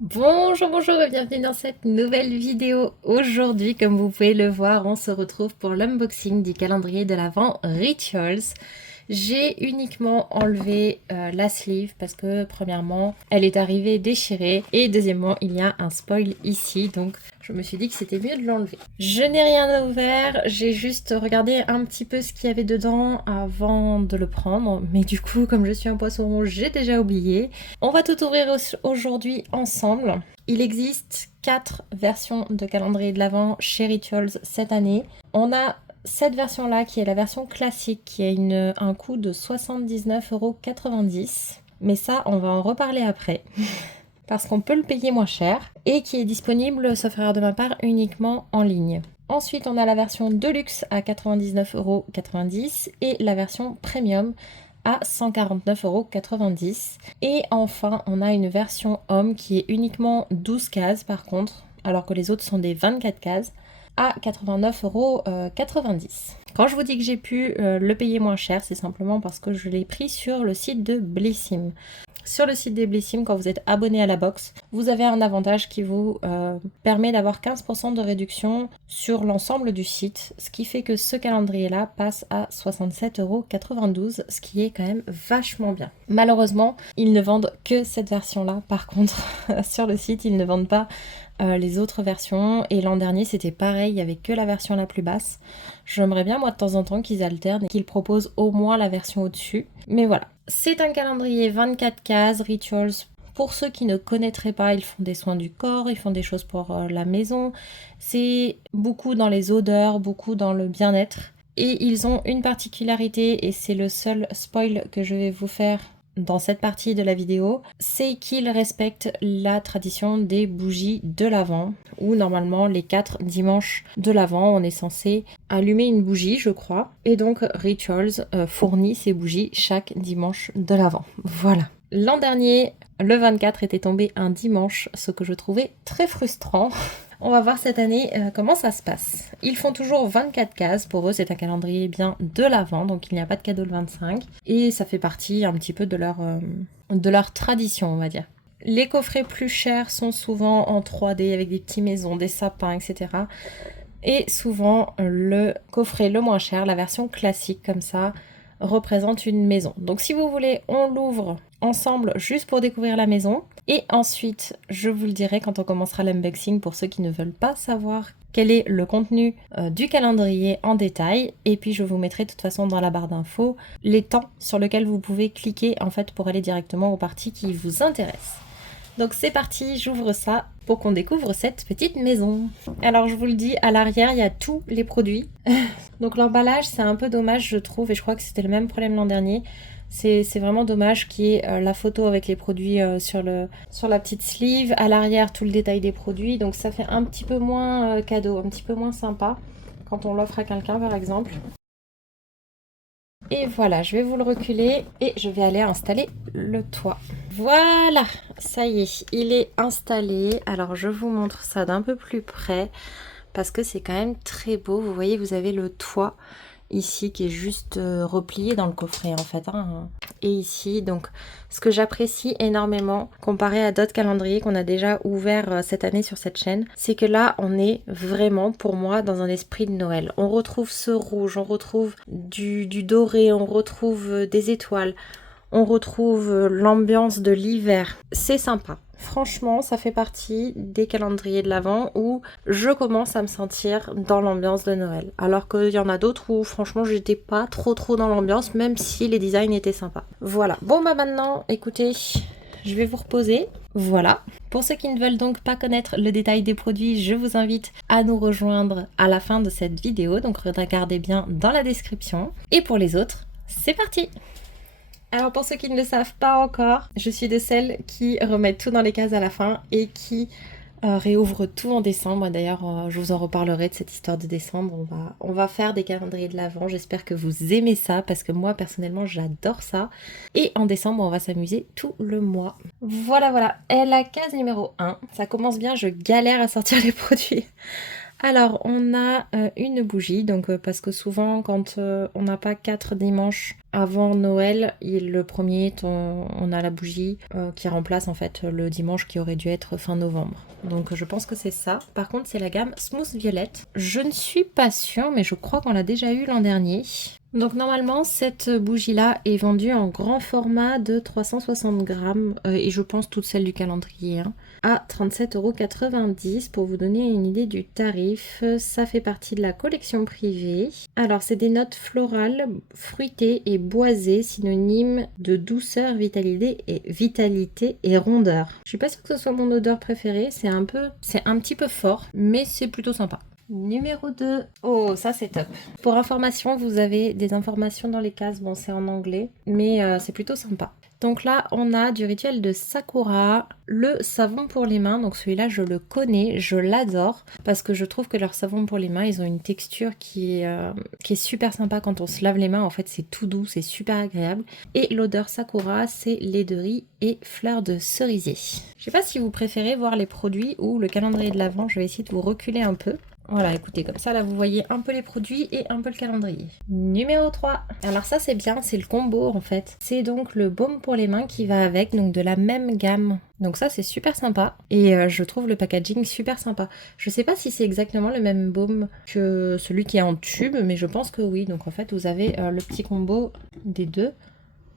Bonjour, bonjour et bienvenue dans cette nouvelle vidéo. Aujourd'hui, comme vous pouvez le voir, on se retrouve pour l'unboxing du calendrier de l'Avent Rituals. J'ai uniquement enlevé la sleeve parce que premièrement, elle est arrivée déchirée et deuxièmement, il y a un spoil ici, donc je me suis dit que c'était mieux de l'enlever. Je n'ai rien ouvert, j'ai juste regardé un petit peu ce qu'il y avait dedans avant de le prendre, mais du coup, comme je suis un poisson rouge, j'ai déjà oublié. On va tout ouvrir aujourd'hui ensemble. Il existe 4 versions de calendrier de l'Avent chez Rituals cette année. On a cette version-là qui est la version classique qui a un coût de 79,90 €. Mais ça, on va en reparler après. Parce qu'on peut le payer moins cher et qui est disponible, sauf erreur de ma part, uniquement en ligne. Ensuite, on a la version Deluxe à 99,90 € et la version Premium à 149,90 €. Et enfin, on a une version Homme qui est uniquement 12 cases par contre, alors que les autres sont des 24 cases, à 89,90 €. Quand je vous dis que j'ai pu le payer moins cher, c'est simplement parce que je l'ai pris sur le site de Blissim. Sur le site des Blissim, quand vous êtes abonné à la box, vous avez un avantage qui vous permet d'avoir 15% de réduction sur l'ensemble du site, ce qui fait que ce calendrier-là passe à 67,92 €, ce qui est quand même vachement bien. Malheureusement, ils ne vendent que cette version-là. Par contre, sur le site, ils ne vendent pas les autres versions. Et l'an dernier, c'était pareil, il n'y avait que la version la plus basse. J'aimerais bien, moi, de temps en temps, qu'ils alternent et qu'ils proposent au moins la version au-dessus. Mais voilà. C'est un calendrier 24 cases, Rituals. Pour ceux qui ne connaîtraient pas, ils font des soins du corps, ils font des choses pour la maison. C'est beaucoup dans les odeurs, beaucoup dans le bien-être. Et ils ont une particularité, et c'est le seul spoil que je vais vous faire dans cette partie de la vidéo, c'est qu'ils respectent la tradition des bougies de l'Avent, où normalement les 4 dimanches de l'Avent, on est censé allumer une bougie, je crois, et donc Rituals fournit ces bougies chaque dimanche de l'Avent. Voilà. L'an dernier, le 24 était tombé un dimanche, ce que je trouvais très frustrant. On va voir cette année comment ça se passe. Ils font toujours 24 cases. Pour eux, c'est un calendrier bien de l'Avent, donc il n'y a pas de cadeau le 25. Et ça fait partie un petit peu de leur tradition, on va dire. Les coffrets plus chers sont souvent en 3D avec des petites maisons, des sapins, etc. Et souvent, le coffret le moins cher, la version classique comme ça, représente une maison. Donc si vous voulez, on l'ouvre ensemble juste pour découvrir la maison. Et ensuite, je vous le dirai quand on commencera l'unboxing pour ceux qui ne veulent pas savoir quel est le contenu du calendrier en détail. Et puis je vous mettrai de toute façon dans la barre d'infos les temps sur lesquels vous pouvez cliquer en fait pour aller directement aux parties qui vous intéressent. Donc c'est parti, j'ouvre ça pour qu'on découvre cette petite maison. Alors je vous le dis, à l'arrière il y a tous les produits. Donc l'emballage c'est un peu dommage je trouve, et je crois que c'était le même problème l'an dernier. C'est vraiment dommage qu'il y ait la photo avec les produits sur la petite sleeve, à l'arrière tout le détail des produits, donc ça fait un petit peu moins cadeau, un petit peu moins sympa quand on l'offre à quelqu'un par exemple. Et voilà, je vais vous le reculer et je vais aller installer le toit. Voilà, ça y est, il est installé. Alors je vous montre ça d'un peu plus près parce que c'est quand même très beau. Vous voyez, vous avez le toit ici qui est juste replié dans le coffret en fait, hein. Et ici, donc ce que j'apprécie énormément comparé à d'autres calendriers qu'on a déjà ouverts cette année sur cette chaîne, c'est que là on est vraiment pour moi dans un esprit de Noël. On retrouve ce rouge, on retrouve du doré, on retrouve des étoiles, on retrouve l'ambiance de l'hiver. C'est sympa. Franchement, ça fait partie des calendriers de l'Avent où je commence à me sentir dans l'ambiance de Noël. Alors qu'il y en a d'autres où franchement j'étais pas trop dans l'ambiance, même si les designs étaient sympas. Voilà. Bon bah maintenant, écoutez, je vais vous reposer. Voilà. Pour ceux qui ne veulent donc pas connaître le détail des produits, je vous invite à nous rejoindre à la fin de cette vidéo. Donc regardez bien dans la description. Et pour les autres, c'est parti! Alors pour ceux qui ne le savent pas encore, je suis de celles qui remettent tout dans les cases à la fin et qui réouvrent tout en décembre. D'ailleurs, je vous en reparlerai de cette histoire de décembre. On va faire des calendriers de l'Avent. J'espère que vous aimez ça parce que moi personnellement j'adore ça. Et en décembre, on va s'amuser tout le mois. Voilà, voilà. Et la case numéro 1, ça commence bien, je galère à sortir les produits. Alors, on a une bougie, donc parce que souvent, quand on n'a pas 4 dimanches avant Noël, le premier, on a la bougie qui remplace en fait le dimanche qui aurait dû être fin novembre. Donc, je pense que c'est ça. Par contre, c'est la gamme Smooth Violet. Je ne suis pas sûre, mais je crois qu'on l'a déjà eu l'an dernier. Donc normalement cette bougie là est vendue en grand format de 360 grammes et je pense toutes celles du calendrier hein, à 37,90 € pour vous donner une idée du tarif. Ça fait partie de la collection privée. Alors c'est des notes florales, fruitées et boisées, synonymes de douceur, vitalité et rondeur. Je suis pas sûre que ce soit mon odeur préférée, c'est un petit peu fort mais c'est plutôt sympa. Numéro 2. Oh, ça c'est top. Pour information, vous avez des informations dans les cases. Bon, c'est en anglais, mais c'est plutôt sympa. Donc là, on a du rituel de Sakura, le savon pour les mains. Donc celui-là, je le connais, je l'adore parce que je trouve que leur savon pour les mains, ils ont une texture qui est super sympa quand on se lave les mains. En fait, c'est tout doux, c'est super agréable. Et l'odeur Sakura, c'est lait de riz et fleurs de cerisier. Je sais pas si vous préférez voir les produits ou le calendrier de l'Avent. Je vais essayer de vous reculer un peu. Voilà, écoutez, comme ça, là, vous voyez un peu les produits et un peu le calendrier. Numéro 3. Alors ça, c'est bien, c'est le combo, en fait. C'est donc le baume pour les mains qui va avec, donc de la même gamme. Donc ça, c'est super sympa. Et je trouve le packaging super sympa. Je sais pas si c'est exactement le même baume que celui qui est en tube, mais je pense que oui. Donc en fait, vous avez le petit combo des deux.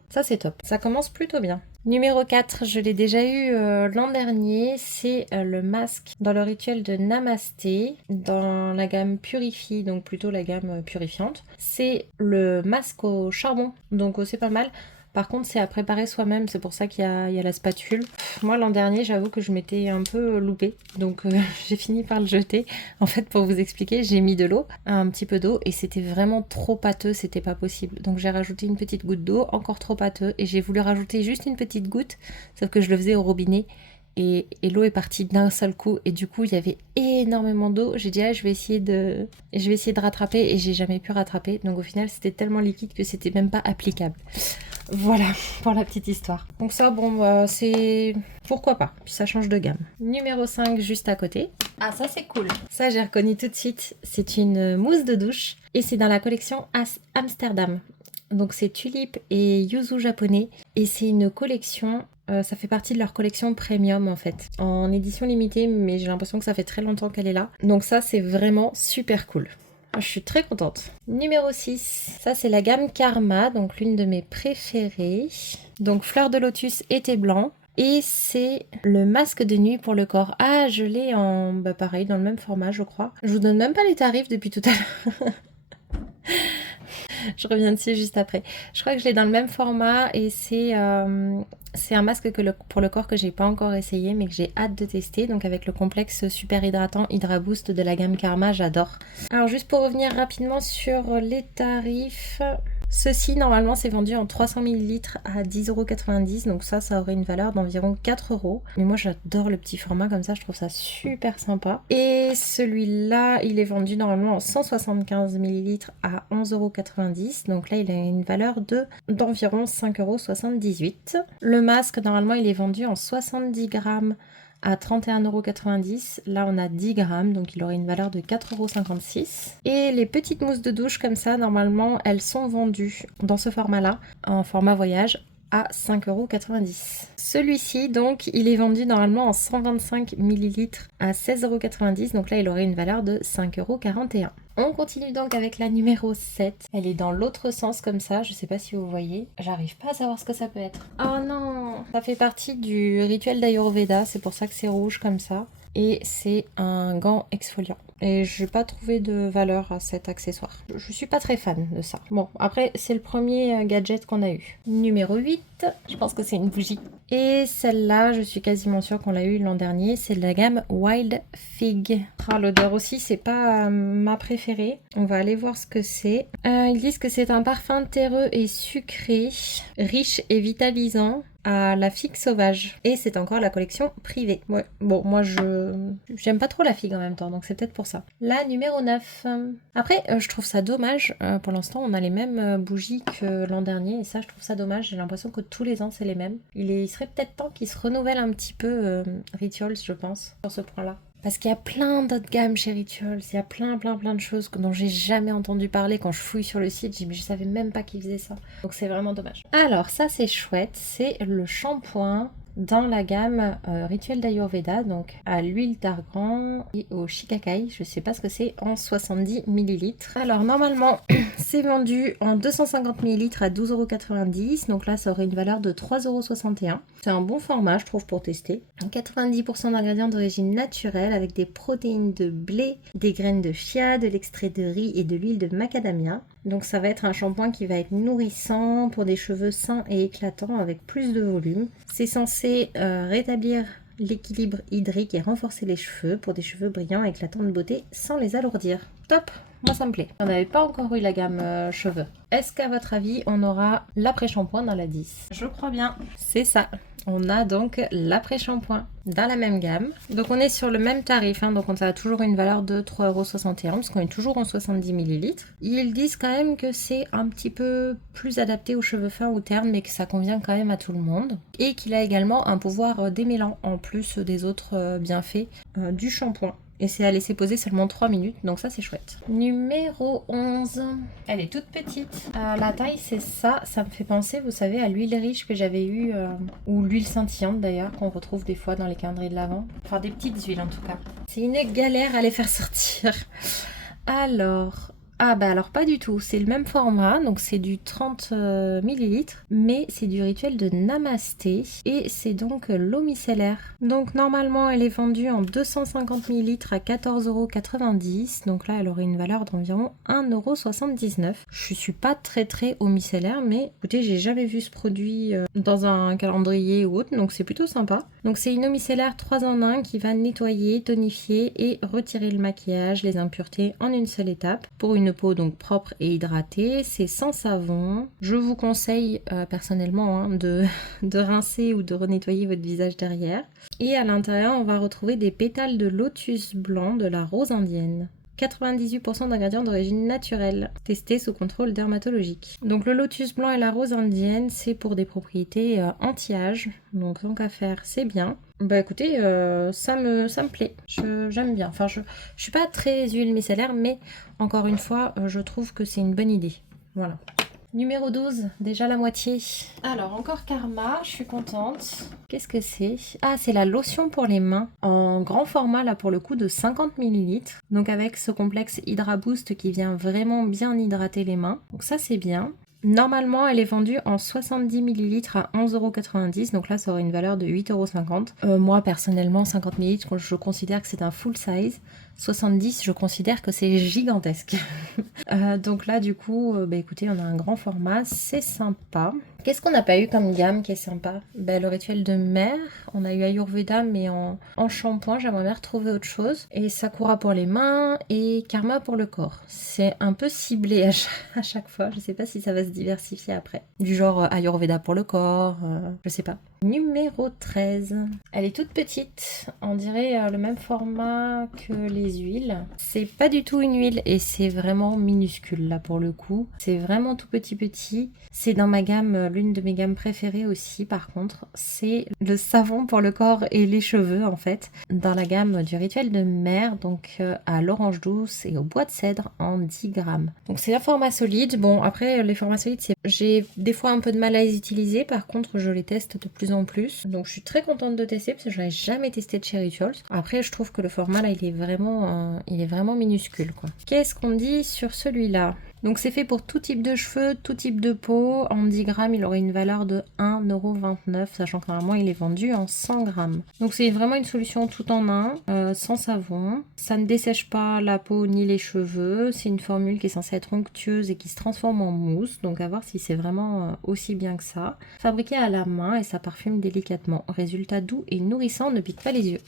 Ça, c'est top. Ça commence plutôt bien. Numéro 4, je l'ai déjà eu l'an dernier, c'est le masque dans le rituel de Namasté, dans la gamme Purifie, donc plutôt la gamme purifiante. C'est le masque au charbon, donc c'est pas mal. Par contre, c'est à préparer soi-même, c'est pour ça qu'il y a la spatule. Moi, l'an dernier, j'avoue que je m'étais un peu loupée, donc j'ai fini par le jeter. En fait, pour vous expliquer, j'ai mis de l'eau, un petit peu d'eau, et c'était vraiment trop pâteux, c'était pas possible. Donc j'ai rajouté une petite goutte d'eau, encore trop pâteux, et j'ai voulu rajouter juste une petite goutte, sauf que je le faisais au robinet. Et l'eau est partie d'un seul coup et du coup il y avait énormément d'eau. J'ai dit je vais essayer de rattraper et j'ai jamais pu rattraper. Donc au final c'était tellement liquide que c'était même pas applicable. Voilà pour la petite histoire. Donc ça bon c'est pourquoi pas. Puis ça change de gamme. Numéro 5 juste à côté. Ah ça c'est cool. Ça j'ai reconnu tout de suite. C'est une mousse de douche et c'est dans la collection Amsterdam. Donc c'est tulipe et yuzu japonais et c'est une collection. Ça fait partie de leur collection premium en fait, en édition limitée, mais j'ai l'impression que ça fait très longtemps qu'elle est là. Donc ça, c'est vraiment super cool. Je suis très contente. Numéro 6, ça c'est la gamme Karma, donc l'une de mes préférées. Donc fleur de lotus et thé blanc. Et c'est le masque de nuit pour le corps. Ah, je l'ai en, pareil, dans le même format, je crois. Je vous donne même pas les tarifs depuis tout à l'heure. Je reviens dessus juste après. Je crois que je l'ai dans le même format et c'est un masque pour le corps que j'ai pas encore essayé mais que j'ai hâte de tester. Donc avec le complexe super hydratant Hydra Boost de la gamme Karma, j'adore. Alors juste pour revenir rapidement sur les tarifs... Ceci, normalement, c'est vendu en 300 ml à 10,90 €. Donc ça aurait une valeur d'environ 4 €. Mais moi, j'adore le petit format comme ça. Je trouve ça super sympa. Et celui-là, il est vendu normalement en 175 ml à 11,90 €. Donc là, il a une valeur d'environ 5,78 €. Le masque, normalement, il est vendu en 70 grammes à 31,90 €. Là, on a 10 grammes, donc il aurait une valeur de 4,56 €. Et les petites mousses de douche comme ça, normalement, elles sont vendues dans ce format-là, en format voyage, à 5,90 €. Celui-ci, donc, il est vendu normalement en 125 ml à 16,90 €. Donc là, il aurait une valeur de 5,41 €. On continue donc avec la numéro 7. Elle est dans l'autre sens comme ça, je sais pas si vous voyez. J'arrive pas à savoir ce que ça peut être. Oh non! Ça fait partie du rituel d'Ayurveda, c'est pour ça que c'est rouge comme ça. Et c'est un gant exfoliant. Et je n'ai pas trouvé de valeur à cet accessoire. Je suis pas très fan de ça. Bon, après, c'est le premier gadget qu'on a eu. Numéro 8, je pense que c'est une bougie. Et celle-là, je suis quasiment sûre qu'on l'a eu l'an dernier. C'est de la gamme Wild Fig. Ah, l'odeur aussi, c'est pas ma préférée. On va aller voir ce que c'est. Ils disent que c'est un parfum terreux et sucré, riche et vitalisant, à la figue sauvage. Et c'est encore la collection privée. Ouais, bon, moi j'aime pas trop la figue en même temps, donc c'est peut-être pour ça. La numéro 9. Après, je trouve ça dommage. Pour l'instant, on a les mêmes bougies que l'an dernier, et ça, je trouve ça dommage. J'ai l'impression que tous les ans, c'est les mêmes. Il serait peut-être temps qu'ils se renouvellent un petit peu Rituals, je pense, sur ce point-là. Parce qu'il y a plein d'autres gammes chez Rituals, il y a plein de choses dont j'ai jamais entendu parler. Quand je fouille sur le site, mais je savais même pas qu'ils faisaient ça. Donc c'est vraiment dommage. Alors ça c'est chouette, c'est le shampoing dans la gamme Rituel d'Ayurveda, donc à l'huile d'argan et au shikakai, je sais pas ce que c'est, en 70 ml. Alors normalement c'est vendu en 250 ml à 12,90 €, donc là ça aurait une valeur de 3,61 €. C'est un bon format je trouve pour tester. 90% d'ingrédients d'origine naturelle avec des protéines de blé, des graines de chia, de l'extrait de riz et de l'huile de macadamia. Donc ça va être un shampoing qui va être nourrissant pour des cheveux sains et éclatants avec plus de volume. C'est censé rétablir l'équilibre hydrique et renforcer les cheveux pour des cheveux brillants et éclatants de beauté sans les alourdir. Top! Moi ça me plaît. On n'avait pas encore eu la gamme cheveux. Est-ce qu'à votre avis on aura l'après-shampoing dans la 10? Je crois bien. C'est ça. On a donc l'après-shampoing dans la même gamme. Donc on est sur le même tarif, hein, donc ça a toujours une valeur de 3,61 € parce qu'on est toujours en 70 ml. Ils disent quand même que c'est un petit peu plus adapté aux cheveux fins ou ternes, mais que ça convient quand même à tout le monde. Et qu'il a également un pouvoir démêlant en plus des autres bienfaits du shampoing. Et c'est à laisser poser seulement 3 minutes, donc ça c'est chouette. Numéro 11. Elle est toute petite. La taille c'est ça, ça me fait penser, vous savez, à l'huile riche que j'avais eue, ou l'huile scintillante d'ailleurs, qu'on retrouve des fois dans les calendriers de l'Avent. Enfin des petites huiles en tout cas. C'est une galère à les faire sortir. Alors... Ah bah alors pas du tout, c'est le même format, donc c'est du 30 ml, mais c'est du rituel de Namasté et c'est donc l'eau micellaire. Donc normalement elle est vendue en 250 ml à 14,90 €, donc là elle aurait une valeur d'environ 1,79 €. Je suis pas très eau micellaire, mais écoutez j'ai jamais vu ce produit dans un calendrier ou autre, donc c'est plutôt sympa. Donc c'est une eau micellaire 3 en 1 qui va nettoyer, tonifier et retirer le maquillage, les impuretés en une seule étape pour une peau donc propre et hydratée. C'est sans savon. Je vous conseille personnellement hein, de rincer ou de renettoyer votre visage derrière. Et à l'intérieur on va retrouver des pétales de lotus blanc de la rose indienne. 98% d'ingrédients d'origine naturelle, testés sous contrôle dermatologique. Donc le lotus blanc et la rose indienne, c'est pour des propriétés anti-âge, donc tant qu'à faire, c'est bien. Bah écoutez, ça me plaît, j'aime bien. Enfin, je suis pas très huile micellaire, mais encore une fois, je trouve que c'est une bonne idée. Voilà. Numéro 12, déjà la moitié. Alors, encore Karma, je suis contente. Qu'est-ce que c'est? Ah, c'est la lotion pour les mains, en grand format, là, pour le coup, de 50 ml. Donc, avec ce complexe Hydra Boost qui vient vraiment bien hydrater les mains. Donc, ça, c'est bien. Normalement, elle est vendue en 70 ml à 11,90 €, donc là, ça aurait une valeur de 8,50 €. Moi, personnellement, 50 ml, je considère que c'est un full size. 70, je considère que c'est gigantesque. Donc là, du coup, bah, écoutez, on a un grand format, c'est sympa. Qu'est-ce qu'on n'a pas eu comme gamme qui est sympa? Bah, le rituel de mer, on a eu Ayurveda, mais en shampoing, j'aimerais bien retrouver autre chose. Et Sakura pour les mains et Karma pour le corps. C'est un peu ciblé à chaque fois, je sais pas si ça va se diversifier après. Du genre Ayurveda pour le corps, je sais pas. Numéro 13. Elle est toute petite, on dirait le même format que les huiles. C'est pas du tout une huile et c'est vraiment minuscule là pour le coup. C'est vraiment tout petit. C'est dans ma gamme, l'une de mes gammes préférées aussi par contre. C'est le savon pour le corps et les cheveux en fait. Dans la gamme du rituel de mer, donc à l'orange douce et au bois de cèdre en 10 grammes. Donc c'est un format solide. Bon après les formats solides, j'ai des fois un peu de mal à les utiliser. Par contre je les teste de plus en plus. Donc je suis très contente de tester parce que je n'avais jamais testé de chez Rituals. Après je trouve que le format là il est vraiment minuscule quoi. Qu'est-ce qu'on dit sur celui-là? Donc c'est fait pour tout type de cheveux, tout type de peau. En 10 grammes, il aurait une valeur de 1,29 €, sachant que normalement il est vendu en 100 grammes. Donc c'est vraiment une solution tout en un, sans savon. Ça ne dessèche pas la peau ni les cheveux. C'est une formule qui est censée être onctueuse et qui se transforme en mousse. Donc à voir si c'est vraiment aussi bien que ça. Fabriqué à la main et ça parfume délicatement. Résultat doux et nourrissant, ne pique pas les yeux.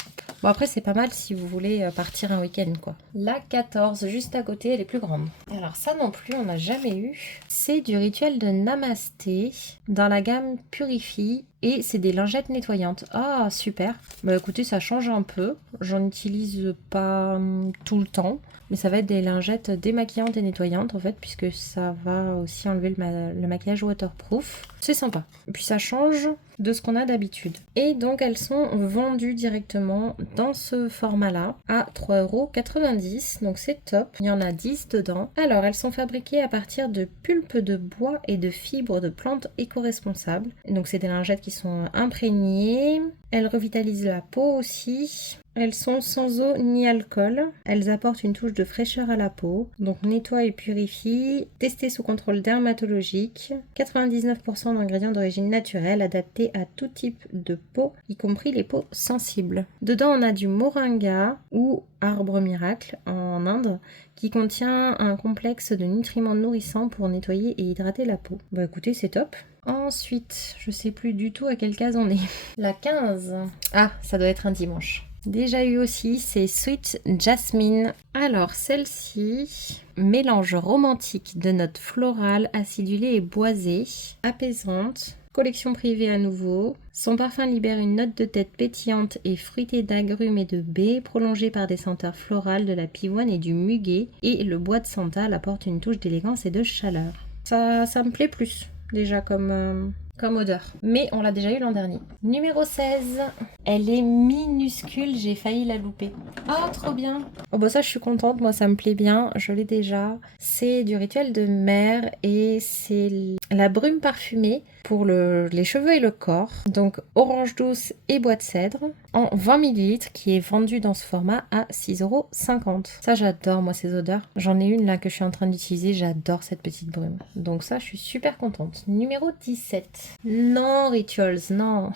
Bon après c'est pas mal si vous voulez partir un week-end quoi. La 14, juste à côté, elle est plus grande. Alors ça non plus, on n'a jamais eu. C'est du rituel de Namasté dans la gamme Purifie Et c'est des lingettes nettoyantes. Ah, super. Bah écoutez, ça change un peu. J'en utilise pas tout le temps. Mais ça va être des lingettes démaquillantes et nettoyantes en fait, puisque ça va aussi enlever le maquillage waterproof. C'est sympa. Et puis ça change de ce qu'on a d'habitude. Et donc elles sont vendues directement dans ce format-là à 3,90 €. Donc c'est top. Il y en a 10 dedans. Alors elles sont fabriquées à partir de pulpe de bois et de fibres de plantes éco-responsables. Donc c'est des lingettes qui sont imprégnées. Elles revitalisent la peau aussi. Elles sont sans eau ni alcool. Elles apportent une touche de fraîcheur à la peau. Donc nettoient et purifient. Testées sous contrôle dermatologique. 99% d'ingrédients d'origine naturelle adaptés à tout type de peau, y compris les peaux sensibles. Dedans on a du moringa ou arbre miracle en Inde qui contient un complexe de nutriments nourrissants pour nettoyer et hydrater la peau. Bah écoutez, c'est top. Ensuite, je sais plus du tout à quelle case on est. La 15. Ah, ça doit être un dimanche. Déjà eu aussi, c'est Sweet Jasmine. Alors celle-ci, mélange romantique de notes florales, acidulées et boisées, apaisante. Collection privée à nouveau. Son parfum libère une note de tête pétillante et fruitée d'agrumes et de baies, prolongée par des senteurs florales de la pivoine et du muguet. Et le bois de santal apporte une touche d'élégance et de chaleur. Ça me plaît plus, déjà comme odeur. Mais on l'a déjà eu l'an dernier. Numéro 16. Elle est minuscule, j'ai failli la louper. Ah, trop bien. Oh bah ça, je suis contente, moi ça me plaît bien, je l'ai déjà. C'est du rituel de mer et c'est la brume parfumée pour les cheveux et le corps. Donc orange douce et bois de cèdre en 20 ml qui est vendu dans ce format à 6,50 €. Ça, j'adore moi ces odeurs. J'en ai une là que je suis en train d'utiliser, j'adore cette petite brume. Donc ça, je suis super contente. Numéro 17. Non, Rituals, non.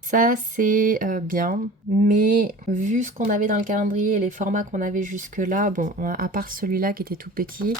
Ça, c'est bien. Mais vu ce qu'on avait dans le calendrier et les formats qu'on avait jusque-là, bon, à part celui-là qui était tout petit,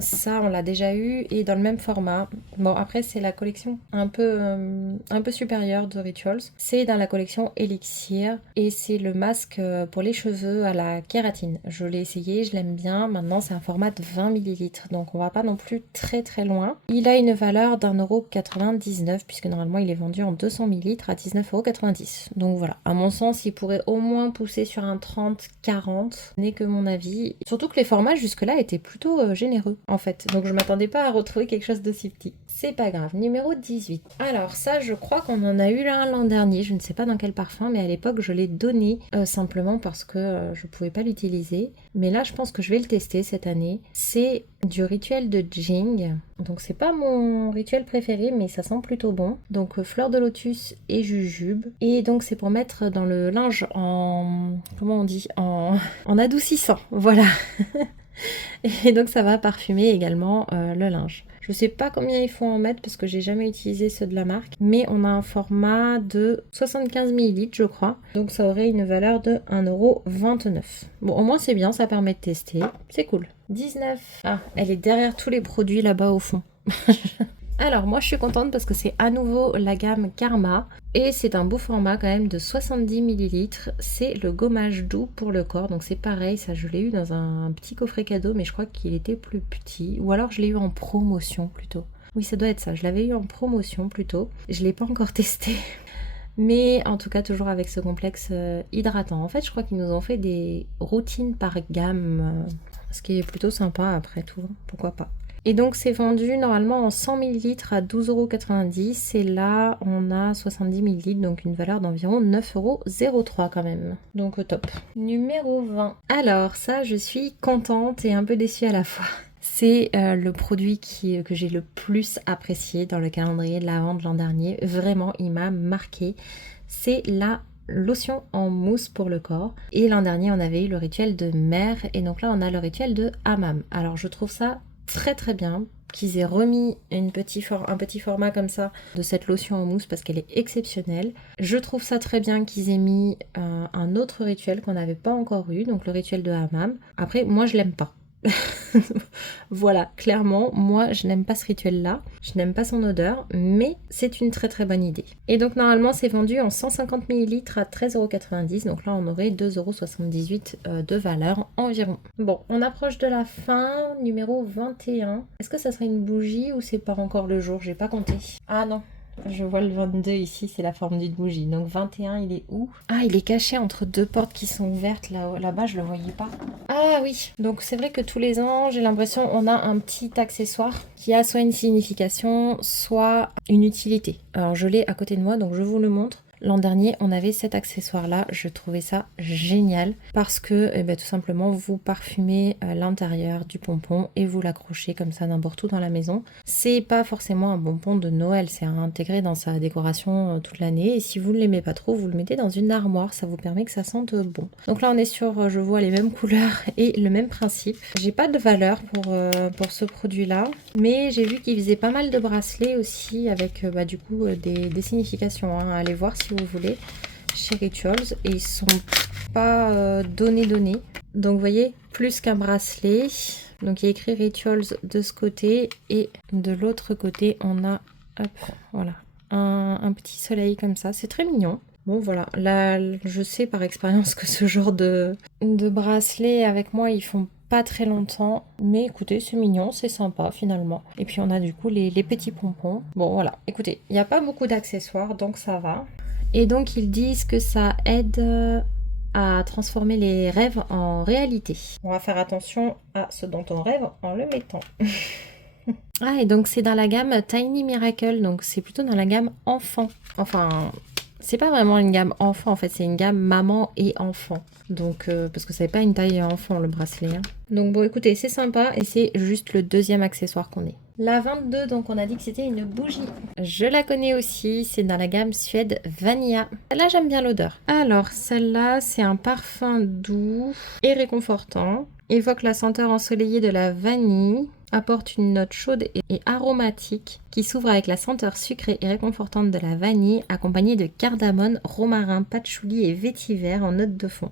ça, on l'a déjà eu et dans le même format. Bon, après, c'est la collection un peu supérieure de Rituals. C'est dans la collection Elixir et c'est le masque pour les cheveux à la kératine. Je l'ai essayé, je l'aime bien. Maintenant, c'est un format de 20 ml, donc on va pas non plus très très loin. Il a une valeur d'1,99 € puisque normalement il est vendu en 200 ml à 19,90 €. Donc voilà, à mon sens, il pourrait au moins pousser sur un 30-40, n'est que mon avis. Surtout que les formats jusque-là étaient plutôt généreux en fait, donc je m'attendais pas à retrouver quelque chose d'aussi petit. C'est pas grave. Numéro 18. Alors ça, je crois qu'on en a eu un l'an dernier, je ne sais pas dans quel parfum, mais à l'époque je l'ai donné simplement parce que je pouvais pas l'utiliser. Mais là, je pense que je vais le tester cette année. C'est du rituel de Jing. Donc c'est pas mon rituel préféré, mais ça sent plutôt bon. Donc fleur de lotus et jujube. Et donc c'est pour mettre dans le linge en... comment on dit, en adoucissant. Voilà. Et donc ça va parfumer également le linge. Je sais pas combien il faut en mettre parce que j'ai jamais utilisé ceux de la marque, mais on a un format de 75 ml je crois, donc ça aurait une valeur de 1,29 €. Bon, au moins c'est bien, ça permet de tester, c'est cool. 19. Ah, elle est derrière tous les produits là-bas au fond. Alors moi je suis contente parce que c'est à nouveau la gamme Karma et c'est un beau format quand même de 70 ml. C'est le gommage doux pour le corps, donc c'est pareil, ça je l'ai eu dans un petit coffret cadeau mais je crois qu'il était plus petit ou alors je l'ai eu en promotion plutôt. Oui, ça doit être ça, je l'avais eu en promotion plutôt, je l'ai pas encore testé. Mais en tout cas toujours avec ce complexe hydratant. En fait je crois qu'ils nous ont fait des routines par gamme, ce qui est plutôt sympa après tout, pourquoi pas. Et donc c'est vendu normalement en 100 ml à 12,90 € et là on a 70 ml, donc une valeur d'environ 9,03 € quand même. Donc top. Numéro 20. Alors ça, je suis contente et un peu déçue à la fois. C'est le produit que j'ai le plus apprécié dans le calendrier de l'Avent de l'an dernier. Vraiment, il m'a marqué. C'est la lotion en mousse pour le corps. Et l'an dernier, on avait eu le rituel de mer et donc là, on a le rituel de hammam. Alors je trouve ça très très bien qu'ils aient remis un petit format comme ça de cette lotion en mousse parce qu'elle est exceptionnelle. Je trouve ça très bien qu'ils aient mis un autre rituel qu'on n'avait pas encore eu, donc le rituel de hammam. Après, moi je l'aime pas. Voilà, clairement, moi je n'aime pas ce rituel-là, je n'aime pas son odeur, mais c'est une très très bonne idée. Et donc normalement c'est vendu en 150 ml à 13,90 €, donc là on aurait 2,78 € de valeur environ. Bon, on approche de la fin, numéro 21. Est-ce que ça serait une bougie ou c'est pas encore le jour? J'ai pas compté. Ah non. Je vois le 22 ici, c'est la forme d'une bougie. Donc 21, il est où? Ah, il est caché entre deux portes qui sont ouvertes là-bas, je le voyais pas. Ah oui, donc c'est vrai que tous les ans, j'ai l'impression on a un petit accessoire qui a soit une signification, soit une utilité. Alors je l'ai à côté de moi, donc je vous le montre. L'an dernier, on avait cet accessoire-là. Je trouvais ça génial parce que tout simplement, vous parfumez l'intérieur du pompon et vous l'accrochez comme ça n'importe où dans la maison. C'est pas forcément un pompon de Noël, c'est intégré dans sa décoration toute l'année. Et si vous ne l'aimez pas trop, vous le mettez dans une armoire. Ça vous permet que ça sente bon. Donc là, on est sur, je vois les mêmes couleurs et le même principe. J'ai pas de valeur pour ce produit-là, mais j'ai vu qu'il faisait pas mal de bracelets aussi avec du coup des significations. Hein. Allez voir si vous voulez chez Rituals, et ils sont pas donnés. Donc vous voyez, plus qu'un bracelet. Donc il y a écrit Rituals de ce côté et de l'autre côté on a voilà un petit soleil comme ça. C'est très mignon. Bon voilà, là je sais par expérience que ce genre de bracelet avec moi ils font pas très longtemps, mais écoutez, c'est mignon, c'est sympa finalement. Et puis on a du coup les petits pompons. Bon voilà, écoutez, il n'y a pas beaucoup d'accessoires, donc ça va. Et donc ils disent que ça aide à transformer les rêves en réalité. On va faire attention à ce dont on rêve en le mettant. Ah, et donc c'est dans la gamme Tiny Miracle, donc c'est plutôt dans la gamme enfant. Enfin, c'est pas vraiment une gamme enfant en fait, c'est une gamme maman et enfant. Donc, parce que ça n'est pas une taille enfant le bracelet. Hein. Donc bon, écoutez, c'est sympa et c'est juste le deuxième accessoire qu'on ait. La 22, donc on a dit que c'était une bougie. Je la connais aussi, c'est dans la gamme Suède Vanilla. Là, j'aime bien l'odeur. Alors, celle-là, c'est un parfum doux et réconfortant. Évoque la senteur ensoleillée de la vanille. Apporte une note chaude et aromatique qui s'ouvre avec la senteur sucrée et réconfortante de la vanille, accompagnée de cardamone, romarin, patchouli et vétiver en note de fond.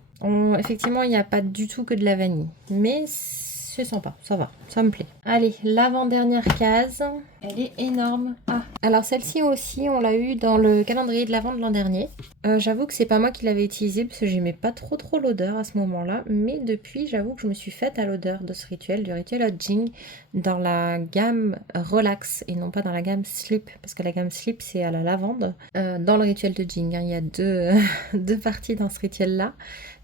Effectivement, il n'y a pas du tout que de la vanille, mais c'est sympa, ça va, ça me plaît. Allez, l'avant-dernière case, elle est énorme. Ah, alors celle-ci aussi, on l'a eu dans le calendrier de l'avant de l'an dernier. J'avoue que c'est pas moi qui l'avais utilisé parce que j'aimais pas trop l'odeur à ce moment-là, mais depuis, j'avoue que je me suis faite à l'odeur de ce rituel, du rituel Hot Jing, dans la gamme Relax et non pas dans la gamme Sleep, parce que la gamme Sleep c'est à la lavande. Dans le rituel de Jing, hein, il y a deux parties dans ce rituel-là.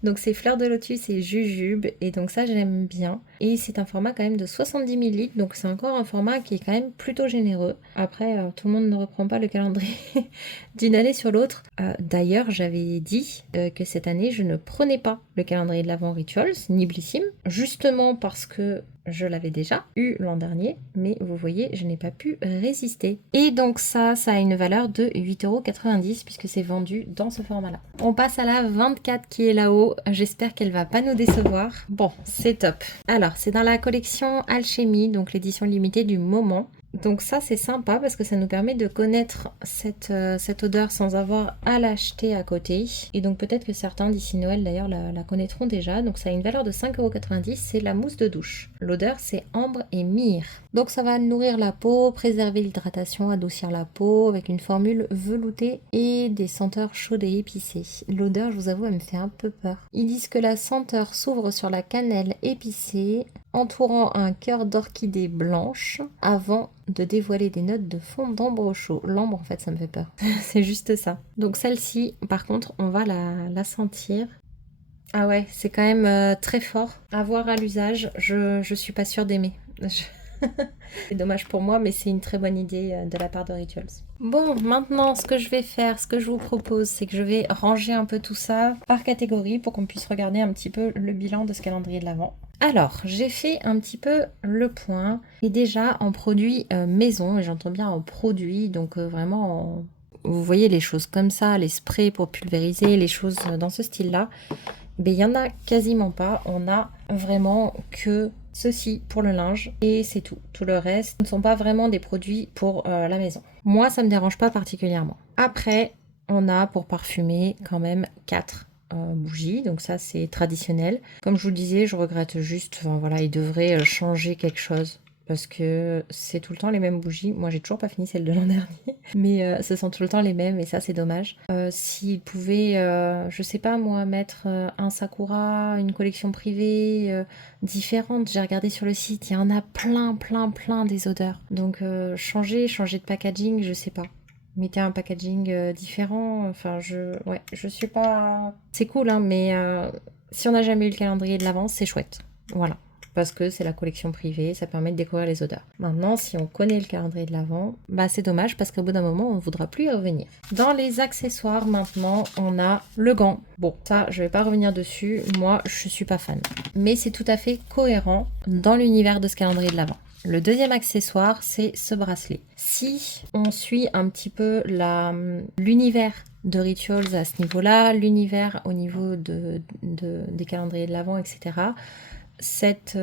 Donc c'est fleur de lotus et jujube, et donc ça j'aime bien. Et c'est un format quand même de 70 ml, donc c'est encore un format qui est quand même plutôt généreux. Après, tout le monde ne reprend pas le calendrier d'une année sur l'autre. D'ailleurs, j'avais dit que cette année, je ne prenais pas le calendrier de l'Avent Rituals, ni Blissim, justement parce que je l'avais déjà eu l'an dernier, mais vous voyez, je n'ai pas pu résister. Et donc ça a une valeur de 8,90€ puisque c'est vendu dans ce format-là. On passe à la 24 qui est là-haut. J'espère qu'elle va pas nous décevoir. Bon, c'est top. Alors, c'est dans la collection Alchimie, donc l'édition limitée du moment. Donc ça c'est sympa parce que ça nous permet de connaître cette odeur sans avoir à l'acheter à côté. Et donc peut-être que certains d'ici Noël d'ailleurs la connaîtront déjà. Donc ça a une valeur de 5,90€, c'est la mousse de douche. L'odeur c'est ambre et myrrhe. Donc ça va nourrir la peau, préserver l'hydratation, adoucir la peau avec une formule veloutée et des senteurs chaudes et épicées. L'odeur, je vous avoue, elle me fait un peu peur. Ils disent que la senteur s'ouvre sur la cannelle épicée, entourant un cœur d'orchidée blanche avant de dévoiler des notes de fond d'ambre chaud. L'ambre, en fait, ça me fait peur. C'est juste ça. Donc celle-ci, par contre, on va la sentir. Ah ouais, c'est quand même très fort. À voir à l'usage, je suis pas sûre d'aimer. C'est dommage pour moi, mais c'est une très bonne idée de la part de Rituals. Bon, maintenant, ce que je vais faire, ce que je vous propose, c'est que je vais ranger un peu tout ça par catégorie pour qu'on puisse regarder un petit peu le bilan de ce calendrier de l'Avent. Alors, j'ai fait un petit peu le point, et déjà en produits maison, et j'entends bien en produits, donc vraiment, vous voyez les choses comme ça, les sprays pour pulvériser, les choses dans ce style-là, mais il n'y en a quasiment pas, on a vraiment que ceci pour le linge, et c'est tout. Tout le reste ne sont pas vraiment des produits pour la maison. Moi, ça me dérange pas particulièrement. Après, on a pour parfumer quand même 4 bougies, donc ça c'est traditionnel. Comme je vous le disais, je regrette juste, enfin voilà, ils devraient changer quelque chose parce que c'est tout le temps les mêmes bougies. Moi j'ai toujours pas fini celle de l'an dernier, mais ce sont tout le temps les mêmes et ça c'est dommage. S'ils pouvaient, je sais pas moi, mettre un Sakura, une collection privée différente, j'ai regardé sur le site, il y en a plein des odeurs. Donc changer de packaging, je sais pas. mettez un packaging différent. Enfin, je suis pas... C'est cool, hein, mais si on n'a jamais eu le calendrier de l'Avent, c'est chouette. Voilà. Parce que c'est la collection privée, ça permet de découvrir les odeurs. Maintenant, si on connaît le calendrier de l'Avent, bah c'est dommage parce qu'au bout d'un moment, on ne voudra plus y revenir. Dans les accessoires, maintenant, on a le gant. Bon, ça, je vais pas revenir dessus. Moi, je suis pas fan. Mais c'est tout à fait cohérent dans l'univers de ce calendrier de l'Avent. Le deuxième accessoire, c'est ce bracelet. Si on suit un petit peu l'univers de Rituals à ce niveau-là, l'univers au niveau des calendriers de l'Avent, etc., cet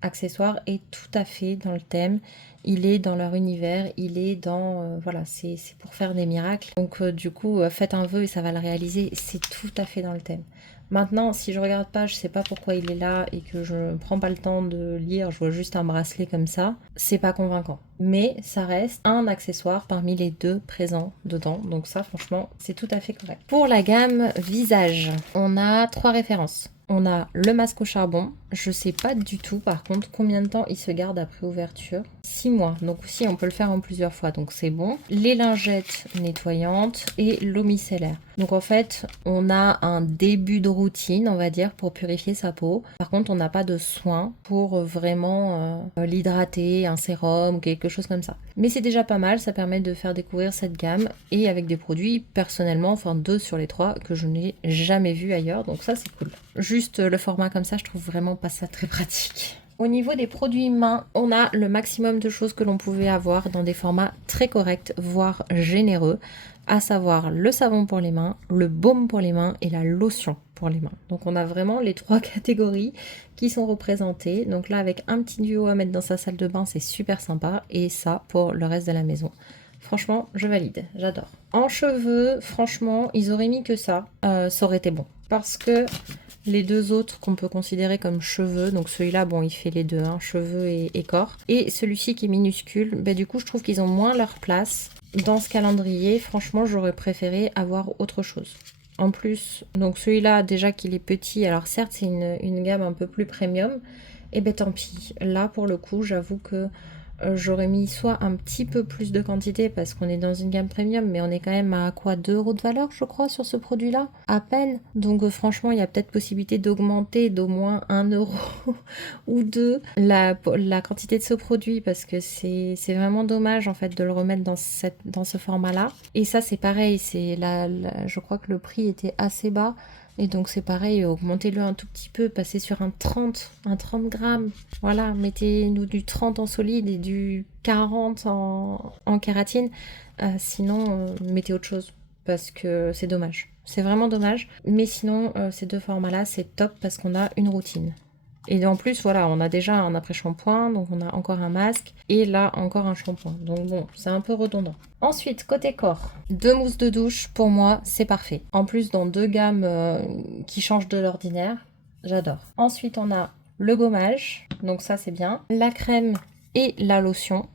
accessoire est tout à fait dans le thème. Il est dans leur univers, il est dans... voilà, c'est pour faire des miracles. Donc du coup, faites un vœu et ça va le réaliser. C'est tout à fait dans le thème. Maintenant, si je regarde pas, je sais pas pourquoi il est là et que je prends pas le temps de lire, je vois juste un bracelet comme ça, c'est pas convaincant. Mais ça reste un accessoire parmi les deux présents dedans, donc ça franchement, c'est tout à fait correct. Pour la gamme visage, on a 3 références. On a le masque au charbon. Je sais pas du tout par contre combien de temps il se garde après ouverture. 6 mois. Donc aussi on peut le faire en plusieurs fois. Donc c'est bon. Les lingettes nettoyantes et l'eau micellaire. Donc en fait on a un début de routine on va dire pour purifier sa peau. Par contre on n'a pas de soin pour vraiment l'hydrater, un sérum ou quelque chose comme ça. Mais c'est déjà pas mal. Ça permet de faire découvrir cette gamme et avec des produits personnellement, enfin 2 sur les 3 que je n'ai jamais vu ailleurs. Donc ça c'est cool. Juste le format comme ça, je trouve vraiment pas ça très pratique. Au niveau des produits mains, on a le maximum de choses que l'on pouvait avoir dans des formats très corrects, voire généreux, à savoir le savon pour les mains, le baume pour les mains et la lotion pour les mains. Donc on a vraiment les 3 catégories qui sont représentées. Donc là, avec un petit duo à mettre dans sa salle de bain, c'est super sympa. Et ça, pour le reste de la maison. Franchement, je valide, j'adore. En cheveux, franchement, ils auraient mis que ça, ça aurait été bon. Parce que les 2 autres qu'on peut considérer comme cheveux, donc celui-là, bon, il fait les deux, hein, cheveux et corps. Et celui-ci qui est minuscule, bah, du coup, je trouve qu'ils ont moins leur place. Dans ce calendrier, franchement, j'aurais préféré avoir autre chose. En plus, donc celui-là, déjà qu'il est petit, alors certes, c'est une gamme un peu plus premium, et ben tant pis. Là, pour le coup, j'avoue que j'aurais mis soit un petit peu plus de quantité parce qu'on est dans une gamme premium, mais on est quand même à quoi 2 € de valeur, je crois, sur ce produit-là, à peine. Donc franchement, il y a peut-être possibilité d'augmenter d'au moins 1 € ou 2 la quantité de ce produit parce que c'est vraiment dommage en fait de le remettre dans ce format-là. Et ça, c'est pareil, je crois que le prix était assez bas. Et donc c'est pareil, augmentez-le un tout petit peu, passez sur un 30 grammes. Voilà, mettez-nous du 30 en solide et du 40 en kératine. Sinon, mettez autre chose parce que c'est dommage. C'est vraiment dommage. Mais sinon, ces 2 formats-là, c'est top parce qu'on a une routine. Et en plus, voilà, on a déjà un après-shampoing, donc on a encore un masque, et là, encore un shampoing. Donc bon, c'est un peu redondant. Ensuite, côté corps, 2 mousses de douche, pour moi, c'est parfait. En plus, dans 2 gammes qui changent de l'ordinaire, j'adore. Ensuite, on a le gommage, donc ça, c'est bien. La crème et la lotion.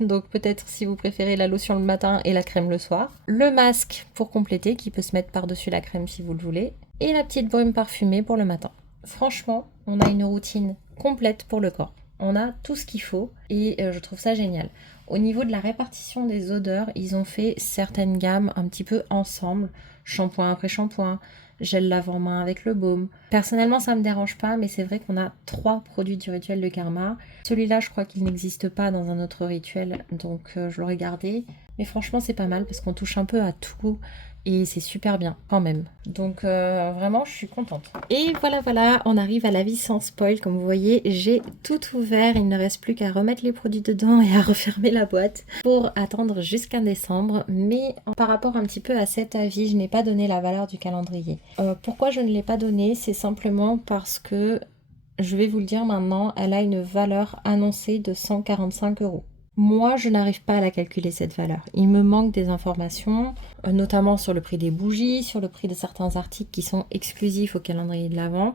Donc peut-être si vous préférez la lotion le matin et la crème le soir. Le masque pour compléter, qui peut se mettre par-dessus la crème si vous le voulez. Et la petite brume parfumée pour le matin. Franchement, on a une routine complète pour le corps. On a tout ce qu'il faut et je trouve ça génial. Au niveau de la répartition des odeurs, ils ont fait certaines gammes un petit peu ensemble. Shampoing après shampoing, gel lavant-main avec le baume. Personnellement, ça me dérange pas, mais c'est vrai qu'on a 3 produits du rituel de Karma. Celui-là, je crois qu'il n'existe pas dans un autre rituel, donc je l'aurais gardé. Mais franchement, c'est pas mal parce qu'on touche un peu à tout. Et c'est super bien quand même. Donc vraiment, je suis contente. Et voilà, on arrive à la vie sans spoil. Comme vous voyez, j'ai tout ouvert. Il ne reste plus qu'à remettre les produits dedans et à refermer la boîte pour attendre jusqu'à décembre. Mais par rapport un petit peu à cet avis, je n'ai pas donné la valeur du calendrier. Pourquoi je ne l'ai pas donné? C'est simplement parce que, je vais vous le dire maintenant, elle a une valeur annoncée de 145 €. Moi, je n'arrive pas à la calculer cette valeur. Il me manque des informations, notamment sur le prix des bougies, sur le prix de certains articles qui sont exclusifs au calendrier de l'Avent.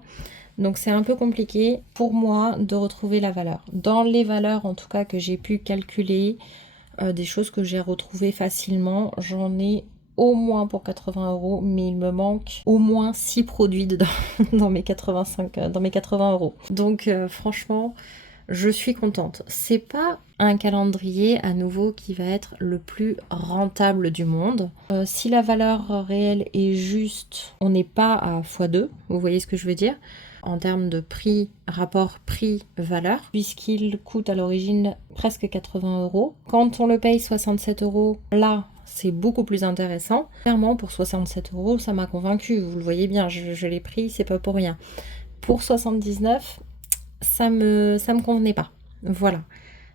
Donc c'est un peu compliqué pour moi de retrouver la valeur. Dans les valeurs en tout cas que j'ai pu calculer, des choses que j'ai retrouvées facilement, j'en ai au moins pour 80 €, mais il me manque au moins 6 produits dedans dans mes 80 €. Donc franchement... je suis contente. C'est pas un calendrier à nouveau qui va être le plus rentable du monde. Si la valeur réelle est juste, on n'est pas à x2, vous voyez ce que je veux dire, en termes de prix, rapport prix-valeur, puisqu'il coûte à l'origine presque 80 €. Quand on le paye 67 €, là, c'est beaucoup plus intéressant. Clairement, pour 67 €, ça m'a convaincu, vous le voyez bien, je l'ai pris, c'est pas pour rien. Pour 79, ça me convenait pas. Voilà.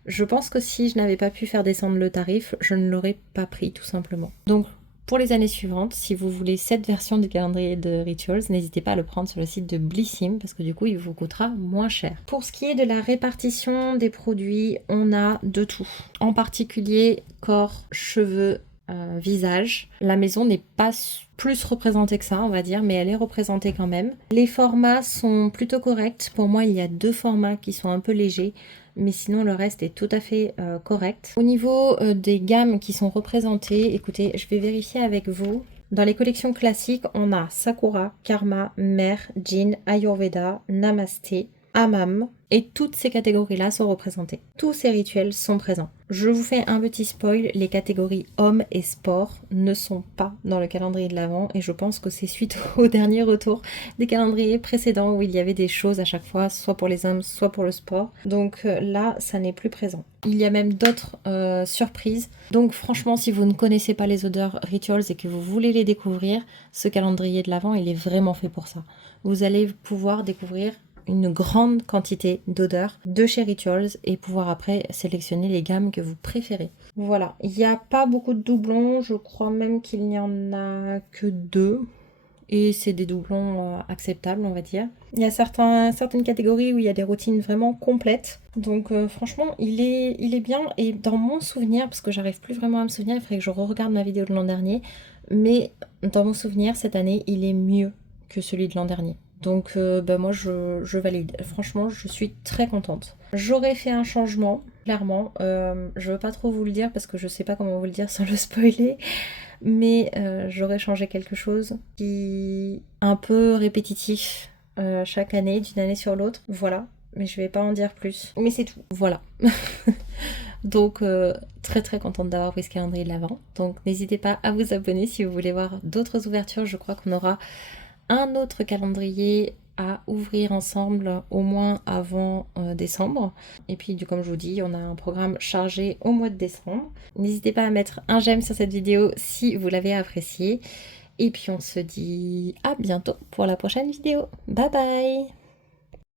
Je pense que si je n'avais pas pu faire descendre le tarif, je ne l'aurais pas pris tout simplement. Donc pour les années suivantes, si vous voulez cette version du calendrier de Rituals, n'hésitez pas à le prendre sur le site de Blissim parce que du coup il vous coûtera moins cher. Pour ce qui est de la répartition des produits, on a de tout. En particulier corps, cheveux, visage. La maison n'est pas plus représentée que ça, on va dire, mais elle est représentée quand même. Les formats sont plutôt corrects. Pour moi, il y a 2 formats qui sont un peu légers, mais sinon le reste est tout à fait correct. Au niveau des gammes qui sont représentées, écoutez, je vais vérifier avec vous. Dans les collections classiques, on a Sakura, Karma, Mère, Jin, Ayurveda, Namasté, Hammam, et toutes ces catégories-là sont représentées. Tous ces rituels sont présents. Je vous fais un petit spoil, les catégories hommes et sport ne sont pas dans le calendrier de l'Avent et je pense que c'est suite au dernier retour des calendriers précédents où il y avait des choses à chaque fois, soit pour les hommes, soit pour le sport. Donc là, ça n'est plus présent. Il y a même d'autres surprises. Donc franchement, si vous ne connaissez pas les odeurs Rituals et que vous voulez les découvrir, ce calendrier de l'Avent, il est vraiment fait pour ça. Vous allez pouvoir découvrir une grande quantité d'odeurs de chez Rituals et pouvoir après sélectionner les gammes que vous préférez. Voilà, il n'y a pas beaucoup de doublons, je crois même qu'il n'y en a que 2 et c'est des doublons acceptables on va dire. Il y a certaines catégories où il y a des routines vraiment complètes, donc franchement il est bien et dans mon souvenir, parce que j'arrive plus vraiment à me souvenir, il faudrait que je re-regarde ma vidéo de l'an dernier, mais dans mon souvenir cette année il est mieux que celui de l'an dernier. Donc moi je valide. Franchement, je suis très contente. J'aurais fait un changement, clairement. Je veux pas trop vous le dire parce que je sais pas comment vous le dire sans le spoiler. Mais j'aurais changé quelque chose qui est un peu répétitif chaque année, d'une année sur l'autre. Voilà. Mais je vais pas en dire plus. Mais c'est tout. Voilà. Donc très très contente d'avoir pris ce calendrier de l'Avent. Donc n'hésitez pas à vous abonner si vous voulez voir d'autres ouvertures. Je crois qu'on aura un autre calendrier à ouvrir ensemble au moins avant décembre. Et puis comme je vous dis, on a un programme chargé au mois de décembre. N'hésitez pas à mettre un j'aime sur cette vidéo si vous l'avez appréciée. Et puis on se dit à bientôt pour la prochaine vidéo. Bye bye!